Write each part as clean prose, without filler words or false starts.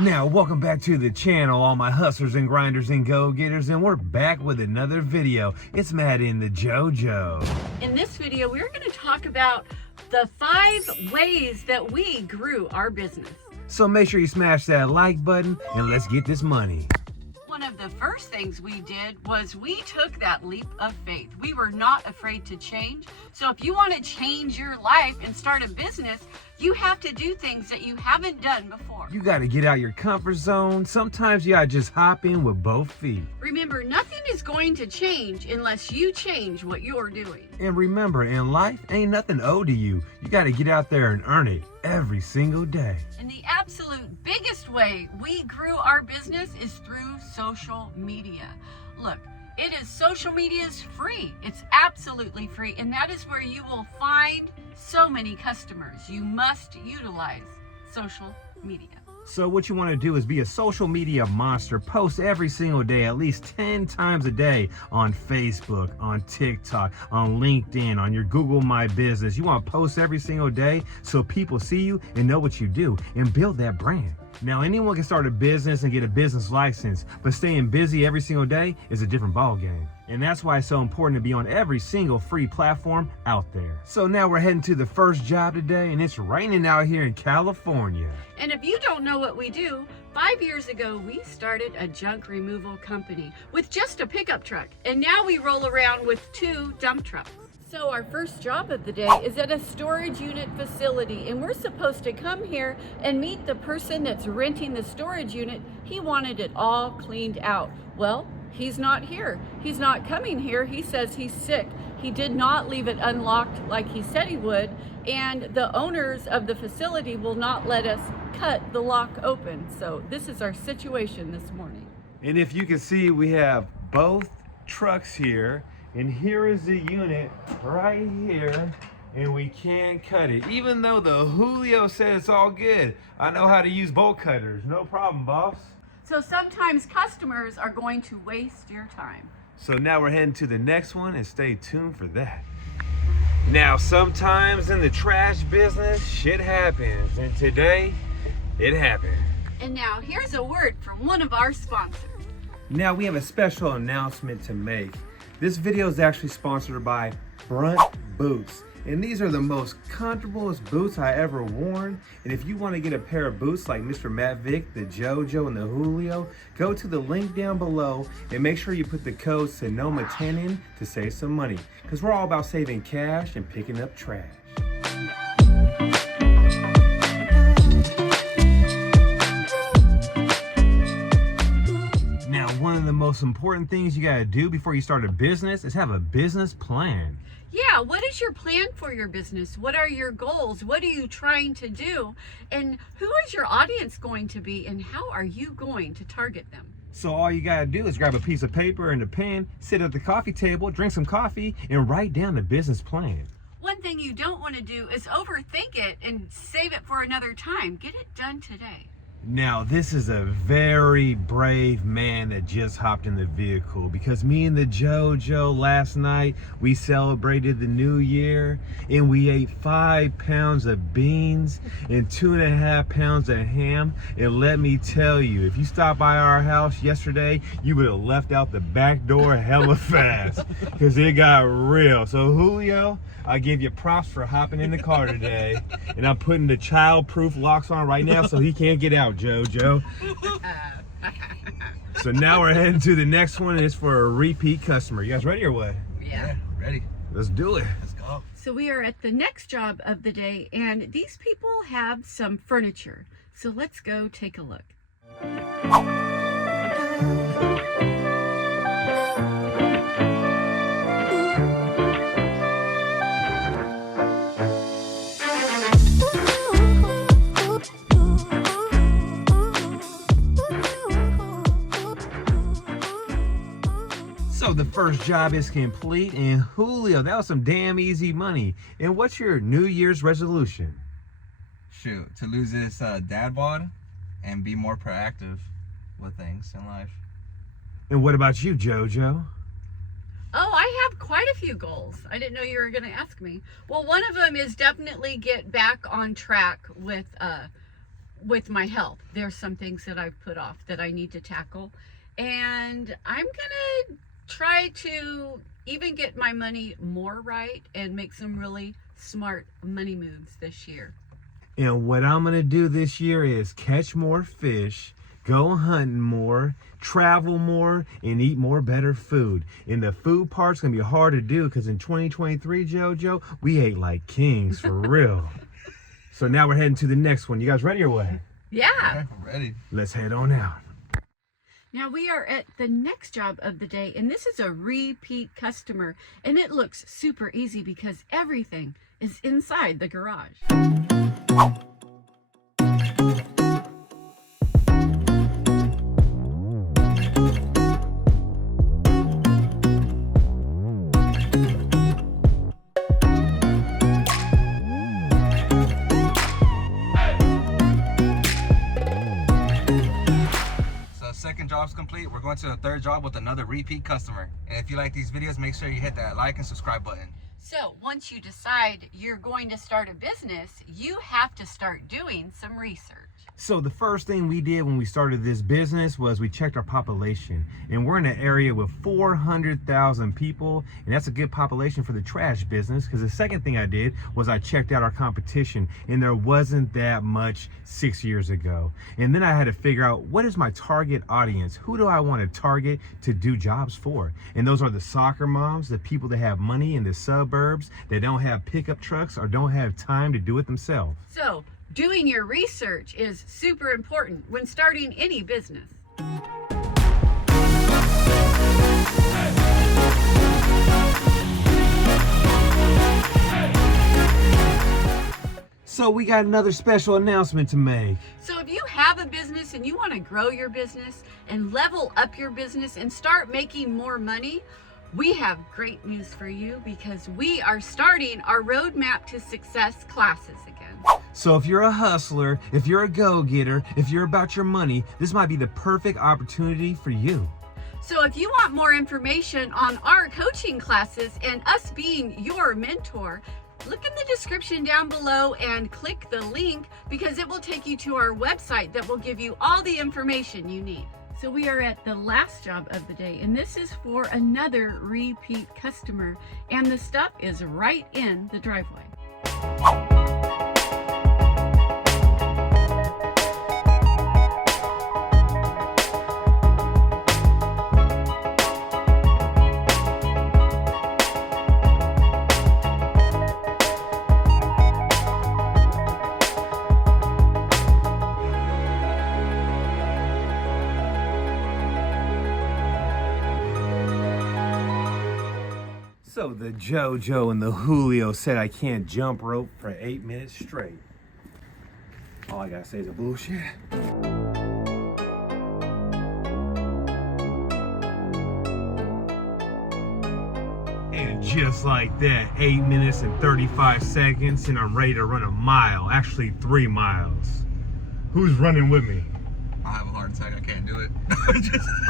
Now, welcome back to the channel, all my hustlers and grinders and go-getters, and we're back with another video. It's Matt in the JoJo. In this video, we're going to talk about the 5 ways that we grew our business. So make sure you smash that like button, and let's get this money. One of the first things we did was we took that leap of faith. We were not afraid to change. So if you want to change your life and start a business, you have to do things that you haven't done before. You got to get out your comfort zone. Sometimes you got to just hop in with both feet. Remember, nothing is going to change unless you change what you're doing. And remember, in life, ain't nothing owed to you. You got to get out there and earn it every single day. And the absolute biggest way we grew our business is through social media. Look, social media is free. It's absolutely free. And that is where you will find so many customers. You must utilize social media. So what you want to do is be a social media monster. Post every single day, at least 10 times a day on Facebook, on TikTok, on LinkedIn, on your Google My Business. You want to post every single day so people see you and know what you do and build that brand. Now, anyone can start a business and get a business license, but staying busy every single day is a different ballgame. And that's why it's so important to be on every single free platform out there. So now we're heading to the first job today, and it's raining out here in California. And if you don't know what we do, 5 years ago, we started a junk removal company with just a pickup truck. And now we roll around with 2 dump trucks. So our first job of the day is at a storage unit facility, and we're supposed to come here and meet the person that's renting the storage unit. He wanted it all cleaned out. Well, he's not here. He's not coming here. He says he's sick. He did not leave it unlocked like he said he would, and the owners of the facility will not let us cut the lock open. So this is our situation this morning. And if you can see, we have both trucks here. And here is the unit right here, and we can't cut it. Even though the Julio said it's all good. I know how to use bolt cutters. No problem, boss. So sometimes customers are going to waste your time. So now we're heading to the next one, and stay tuned for that. Now, sometimes in the trash business, shit happens. And today, it happened. And now here's a word from one of our sponsors. Now we have a special announcement to make. This video is actually sponsored by Front Boots. And these are the most comfortablest boots I ever worn. And if you want to get a pair of boots like Mr. Matt Vic, the JoJo, and the Julio, go to the link down below and make sure you put the code Sonoma10 in to save some money. Because we're all about saving cash and picking up trash. One of the most important things you got to do before you start a business is have a business plan. Yeah, what is your plan for your business? What are your goals? What are you trying to do? And who is your audience going to be? And how are you going to target them? So all you got to do is grab a piece of paper and a pen, sit at the coffee table, drink some coffee, and write down the business plan. One thing you don't want to do is overthink it and save it for another time. Get it done today. Now, this is a very brave man that just hopped in the vehicle, because me and the JoJo last night, we celebrated the new year and we ate 5 pounds of beans and 2.5 pounds of ham. And let me tell you, if you stopped by our house yesterday, you would have left out the back door hella fast, because it got real. So Julio, I give you props for hopping in the car today, and I'm putting the child-proof locks on right now so he can't get out, JoJo. So now we're heading to the next one, and it's for a repeat customer. You guys ready or what? Yeah. Ready. Let's do it. Let's go. So we are at the next job of the day, and these people have some furniture. So let's go take a look. So the first job is complete, and Julio, that was some damn easy money. And what's your New Year's resolution? Shoot, to lose this dad bod and be more proactive with things in life. And what about you, JoJo? Oh, I have quite a few goals. I didn't know you were going to ask me. Well, one of them is definitely get back on track with with my health. There's some things that I've put off that I need to tackle, and I'm gonna try to even get my money more right and make some really smart money moves this year. And what I'm gonna do this year is catch more fish, go hunting more, travel more, and eat more better food. And the food part's gonna be hard to do because in 2023, JoJo, we ate like kings for real. So now we're heading to the next one. You guys ready or what? Yeah. Yeah, ready. Let's head on out. Now we are at the next job of the day, and this is a repeat customer, and it looks super easy because everything is inside the garage. Second job's complete. We're going to the third job with another repeat customer. And if you like these videos, make sure you hit that like and subscribe button. So once you decide you're going to start a business, you have to start doing some research. So the first thing we did when we started this business was we checked our population, and we're in an area with 400,000 people, and that's a good population for the trash business. Because the second thing I did was I checked out our competition, and there wasn't that much 6 years ago. And then I had to figure out, what is my target audience? Who do I want to target to do jobs for? And those are the soccer moms, the people that have money in the suburbs, that don't have pickup trucks or don't have time to do it themselves. So doing your research is super important when starting any business. So we got another special announcement to make. So if you have a business and you want to grow your business and level up your business and start making more money, we have great news for you because we are starting our Roadmap to Success classes again. So if you're a hustler, if you're a go-getter, if you're about your money, this might be the perfect opportunity for you. So if you want more information on our coaching classes and us being your mentor, look in the description down below and click the link because it will take you to our website that will give you all the information you need. So we are at the last job of the day, and this is for another repeat customer, and the stuff is right in the driveway. So the JoJo and the Julio said I can't jump rope for 8 minutes straight. All I gotta say is a bullshit. And just like that, 8 minutes and 35 seconds, and I'm ready to run a mile, actually 3 miles. Who's running with me? I have a heart attack. I can't do it.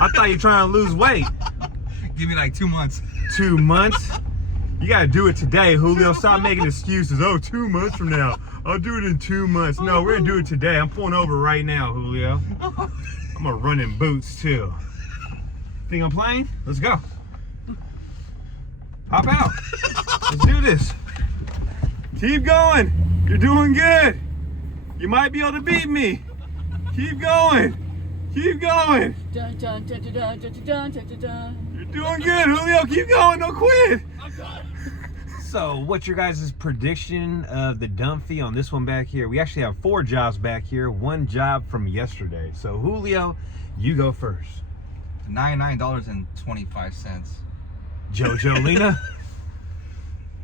I thought you were trying to lose weight. Give me like 2 months. 2 months? You gotta do it today, Julio. Stop making excuses. Oh, 2 months from now. I'll do it in 2 months. No, we're gonna do it today. I'm pulling over right now, Julio. I'm gonna run in boots too. Think I'm playing? Let's go. Hop out. Let's do this. Keep going. You're doing good. You might be able to beat me. Keep going. Keep going. Dun, dun, dun, dun, dun, dun, dun, dun, dun. You're doing good, Julio. Keep going. Don't quit. So, what's your guys' prediction of the dump fee on this one back here? We actually have 4 jobs back here. 1 job from yesterday. So, Julio, you go first. $99.25. JoJo,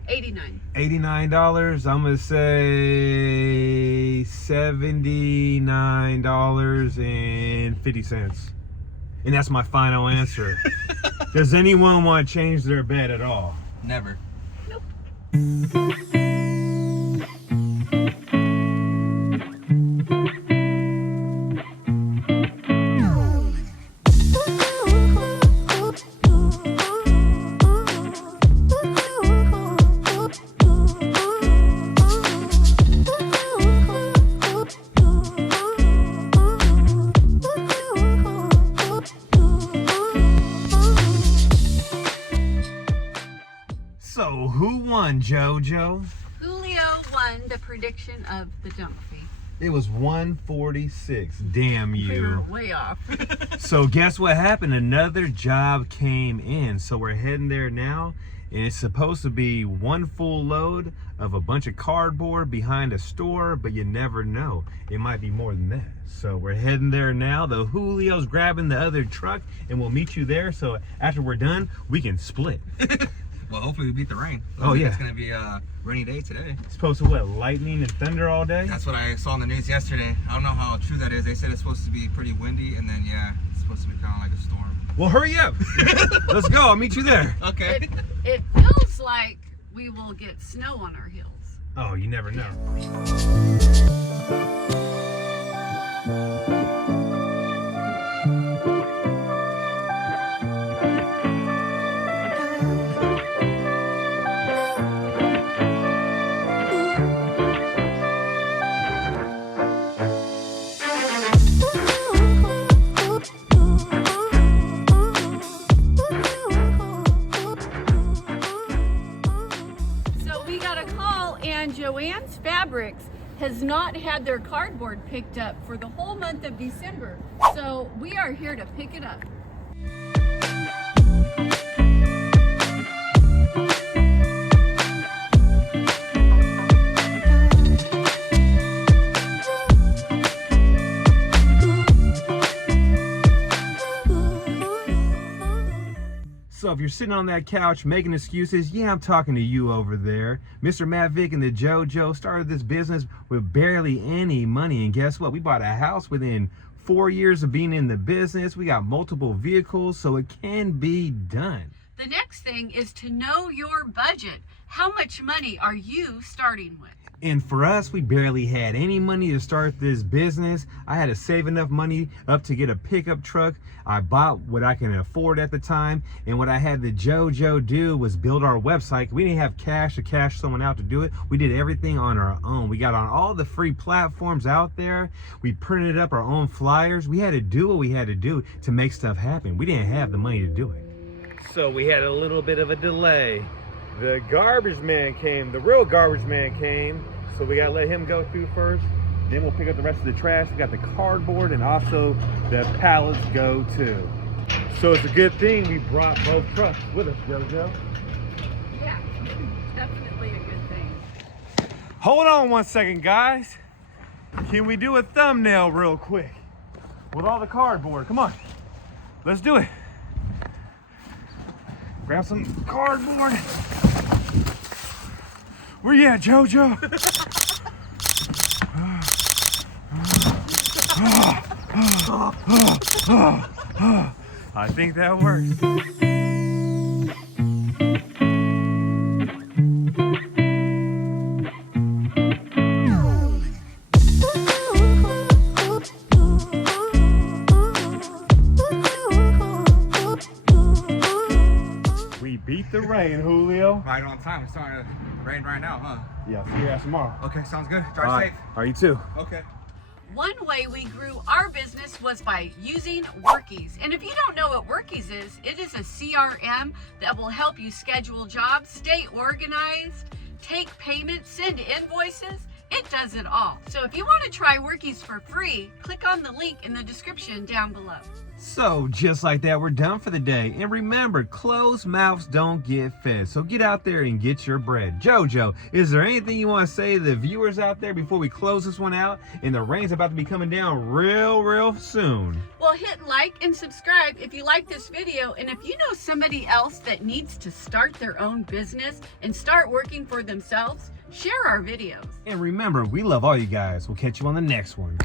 $89. $89. I'm gonna say $79.50. And that's my final answer. Does anyone want to change their bet at all? Never. Nope. won, JoJo? Julio won the prediction of the dump fee. It was 146. Damn We you. were way off. So guess what happened? Another job came in. So we're heading there now. And it's supposed to be one full load of a bunch of cardboard behind a store, but you never know. It might be more than that. So we're heading there now. The Julio's grabbing the other truck and we'll meet you there. So after we're done, we can split. Well, hopefully we beat the rain. Oh, yeah. It's going to be a rainy day today. It's supposed to what, lightning and thunder all day? That's what I saw in the news yesterday. I don't know how true that is. They said it's supposed to be pretty windy, and then, yeah, it's supposed to be kind of like a storm. Well, hurry up. Let's go. I'll meet you there. Okay. It feels like we will get snow on our hills. Oh, you never know. Joanne's Fabrics has not had their cardboard picked up for the whole month of December. So we are here to pick it up. So if you're sitting on that couch making excuses, yeah, I'm talking to you over there. Mr. Matt Vick and the JoJo started this business with barely any money. And guess what? We bought a house within 4 years of being in the business. We got multiple vehicles, so it can be done. The next thing is to know your budget. How much money are you starting with? And for us, we barely had any money to start this business. I had to save enough money up to get a pickup truck. I bought what I can afford at the time. And what I had the JoJo do was build our website. We didn't have cash to cash someone out to do it. We did everything on our own. We got on all the free platforms out there. We printed up our own flyers. We had to do what we had to do to make stuff happen. We didn't have the money to do it. So we had a little bit of a delay. The garbage man came, the real garbage man came, so we gotta let him go through first. Then we'll pick up the rest of the trash. We got the cardboard and also the pallets go too. So it's a good thing we brought both trucks with us, JoJo. Yeah, definitely a good thing. Hold on 1 second, guys. Can we do a thumbnail real quick with all the cardboard? Come on, let's do it. Grab some cardboard. Where you at, JoJo? I think that works. We beat the rain, Julio. Right on time. It's starting to rain right now, huh? Yeah, see you guys tomorrow. Okay, sounds good. Drive All right. safe. Are you too? Okay. One way we grew our business was by using Workies. And if you don't know what Workies is, it is a CRM that will help you schedule jobs, stay organized, take payments, send invoices. It does it all. So if you want to try Workies for free, click on the link in the description down below. So just like that, we're done for the day. And remember, closed mouths don't get fed. So get out there and get your bread. JoJo, is there anything you want to say to the viewers out there before we close this one out? And the rain's about to be coming down real soon. Well, hit like and subscribe if you like this video. And if you know somebody else that needs to start their own business and start working for themselves, share our videos. And remember, we love all you guys. We'll catch you on the next one.